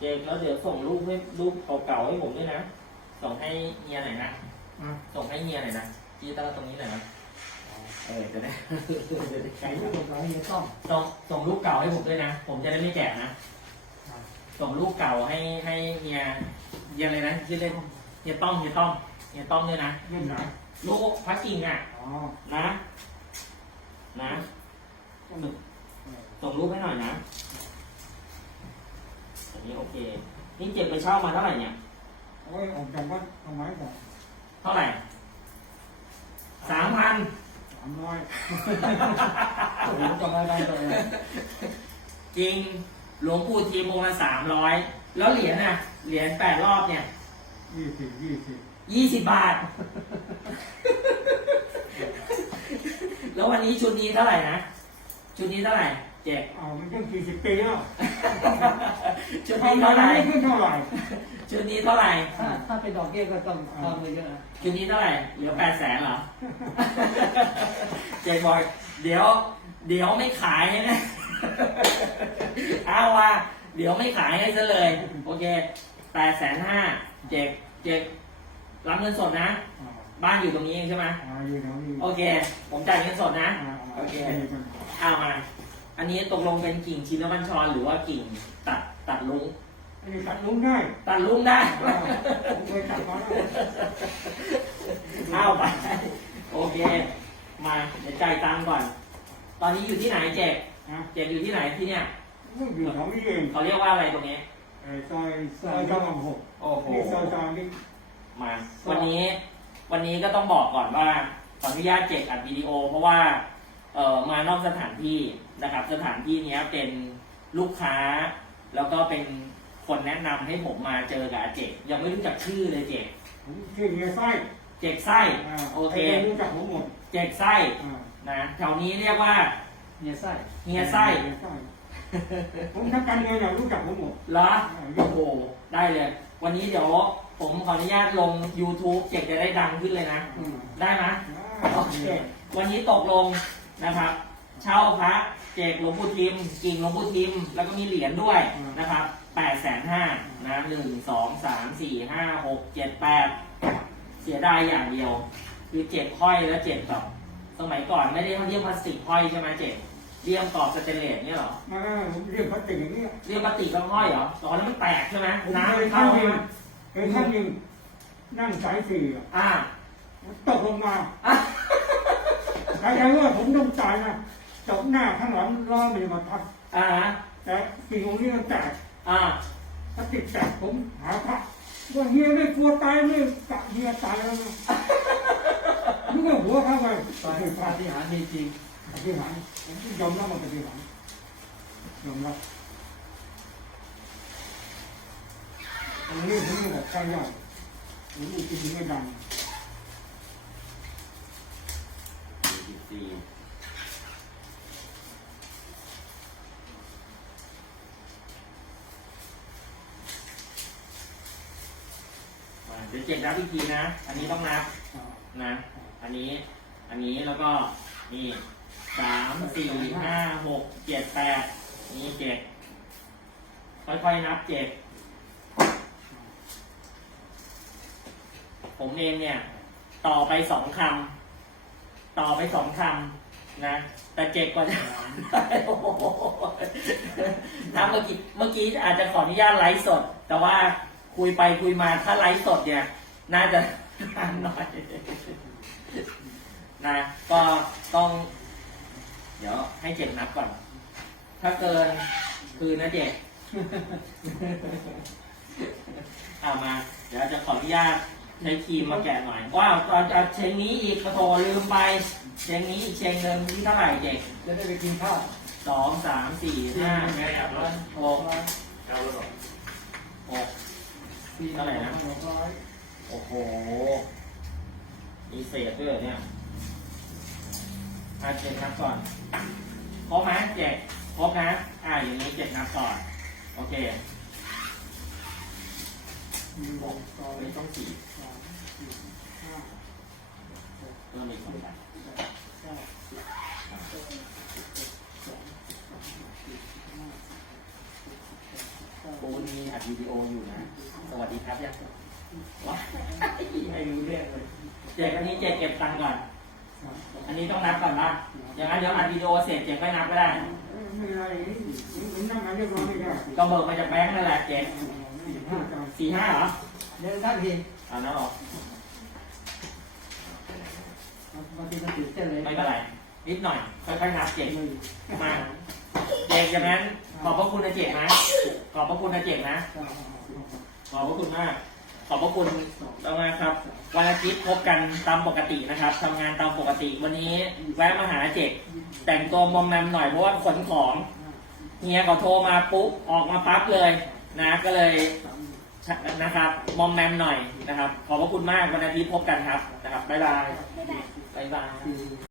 เจมส์แล้วเดี๋ยวส่งรูปให้รูปเก่าๆให้ผมด้วยนะ ส่งให้เฮียหน่อยนะ อะส่งให้เฮียหน่อยนะจีตั้งตรงนี้หน่อยนะเออจะได้จะได้ใส่ลูกเราให้ต้องส่งส่งรูปเก่าให้ผมด้วยนะ ผมจะได้ไม่แจกนะ อะส่งรูปเก่าให้ให้เฮียเฮียอะไรนะชื่อเล่นเฮียต้อมเฮียต้อมเฮียต้อมด้วยนะเล่นไหนรูปพักกิ่งอะ อ๋อนะ นะต้องหนึ่งส่งรูปให้หน่อยนะอั นนี้โอเค นี่เจ็บไปเช่ามาเท่าไหร่เนี่ยโอ้ยออกจากวัดทำไมก่อนเท่าไหร่สามพันสามร้อยผมจะไม่ได้ตัวเองจริงหลวงปู่ทีมองค์ละสามร้อยแล้วเหรียญน่ะ เหรียญแปดรอบเนี่ยยี่สิบยี่สิบยี่สิบบาท แล้ววันนี้ชุดนี้เท่าไหร่นะ ชุดนี้เท่าไหร่เจ็บเอามันตั้งกี่สิบปีแล้ว ชุดทำนี้มาเท่าไหร่ไม่ขึ้นเท่าไหร่ชุดนี้เท่าไหร่ ถ้าถ้าเป็นดอกเบี้ยก็ต้องทำเลยเยอะนะชุดนี้เท่าไหร่เหลือแปดแสนเหรอ เจบอย เดี๋ยว เดี๋ยวไม่ขายนะเอาว่า เดี๋ยวไม่ขายให้ซะเลย โอเคแปดแสนห้าเจกเจกรับเงินสดนะอ่าบ้านอยู่ตรงนี้เองใช่ไหมอ่าอยู่แถวนี้โอเค ผมจ่ายเงินสดนะอ่าโอเคอ่าดีกันเอามา อันนี้ตกลงเป็นกิ่งชินบัญชรหรือว่ากิ่งตัด ตัดลุงอันนี้ตัดลุงได้ตัดลุงได้อ่าผมเคยตัดมาแล้วเอาไป โอเค มาเดี๋ยวจ่ายตังค์ก่อน ตอนนี้อยู่ที่ไหนเจกนะเจกอยู่ที่ไหนที่เนี่ยมันอยู่แถวนี้เองเขาเรียกว่าอะไรตรงนี้เอ่อซอยซอยเจ้าหม่อมหกโอ้โหนี่ซอยซอยนี่มา วันนี้วันนี้ก็ต้องบอกก่อนว่าขออนุญาตเจกอัดวิดีโอ เพราะว่าเอ่อมานอกสถานที่นะครับ สถานที่เนี้ยเป็นลูกค้า แล้วก็เป็นคนแนะนำให้ผมมาเจอกับอาเจกยังไม่รู้จักชื่อเลยเจกผมชื่อเมียไส้เจกไส้อ่าโอเคใรรู้จักผมหมดเจกไส้อ่านะแถวนี้เรียกว่าเนี่ยไส้เฮียไส้เมียไส้ผมทำการเงินเนี่ยรู้จักผมหมด เหรอโอ้โหได้เลย วันนี้เดี๋ยวผมขออนุญาตลง YouTube เจกจะได้ดังขึ้นเลยนะ อืม ได้ไหมอ่าโอเค วันนี้ตกลงนะครับ เช่าพระเจกหลวงปู่ทิมกิ่งหลวงปู่ทิม แล้วก็มีเหรียญด้วยนะครับแปดแสนห้านะหนึ่งสองสามสี่ห้าหกเจ็ดแปดเสียดายอย่างเดียว คือเจ็บห้อยแล้วเจ็บแบบสมัยก่อนไม่ได้เรียกพลาสติกห้อยใช่ไหมเจ็บเรียมกรอบสเตนเลสเนี่ยเหรอมาผมเรียกพลาสติกอย่างนี้เรียกพลาสติกแล้วห้อยเหรอตอนนั้นมันแตกใช่ไหมผมน้ำเคมัยนท่าเข้านยิใช่งไหมเคยท่านยิงนั่งสายสี่อะอ่าตกลงมาอะใครๆว่าผมต้องจ่ายนะ จบหน้าข้างหลังล้อมีมาทับอ่าฮะแต่สิ่งของนี้มันแตกอ่าพลาสติกแตกผมหาพระว่าเฮียไม่กลัวตายไม่กะเฮียตายแล้วนะนึกว่าหัวเข้าไปตอนไม่พปาลาดฏิหาริย์มีจริงปฏิหารผมยอมรับมันปฏิหารยอมรับอันนี้ผมไม่บอกใครได้ผมรู้จริงไม่ดังสี่ เดี๋ยวเจ็ดนับอีกทีนะ อันนี้ต้องนับนะ อันนี้ อันนี้แล้วก็นี่สามสี่ห้าหกเจ็ดแปดนี่เจ็ดค่อยๆนับเจ็ดผมเองเนี่ย ต่อไปสองคำต่อไปสองคำนะ แต่เจ็บกว่าจะโอ้โหถ้าเมื่อกี้เมื่อกี้อาจจะขออนุญาตไลฟ์สด แต่ว่า คุยไปคุยมาถ้าไลฟ์สดเนี่ย น่าจะนานหน่อยนะก็ต้อง เดี๋ยวให้เจ็ดนับก่อน ถ้าเกินคือนะเจ็ดเอามา เดี๋ยวจะขออนุญาตใช้ครีมมาแกะหน่อยว้าวตอนจะเชงนี้อีกกระโถลืมไปเชงนี้อีกเชงหนึ่งที่เท่าไหร่เจ็ดจะได้ไปกินข้าวสองสามสี่ห้าแม่ครับหกหกปี เท่าไหร่นะหกร้อยโอ้โหมีเศษด้วยเนี่ยอาเจ็ดนับก่อนครบไหมเจ็ดครบนะ อ่าอย่างนี้เจ็ดนับก่อน โอเคมีหกร้อไม่ต้องสี่สามสี่ห้าเพิ่มอีกสองแบบเก้าสิบสองสามสี่ห้าหกเจ็ดแปดเก้าปูนมีอดวิดีโออยู่นะ สวัสดีครับยังว้ายไม่รู้เรื่องเลยเจกอันนี้เจกเก็บตังค์ก่อน อันนี้ต้องนับก่อนนะอย่างนั้นเดี๋ยวอัดวิดีโอเสร็จเจกก็นับก็ได้ไม่ได้มันนั่งอะไรมาไม่ได้ ก็เบิกมาจากแบงค์นั่นแหละเจกสี่ห้าจานสี่ห้าเหรอเดินข้ามทีเอานะออกบางทีมันตื่นเต้นเลยไม่เป็นไร นิดหน่อย ค่อยๆนับเจกมาเจกจากนั้น ขอบพระคุณนะเจกนะ ขอบพระคุณนะเจกนะ ขอบพระคุณมาก ขอบพระคุณมากครับ วันอาทิตย์พบกันตามปกตินะครับทำงานตามปกติ วันนี้แวะมาหาเจกแต่งตัวมอมแมมหน่อยเพราะว่าขนของเฮียเขาโทรมาปุ๊บออกมาปั๊บเลยนะ ก็เลยนะครับมอมแมมหน่อยนะครับ ขอบพระคุณมากวันอาทิตย์พบกันครับนะครับบ๊ายบายบ๊ายบาย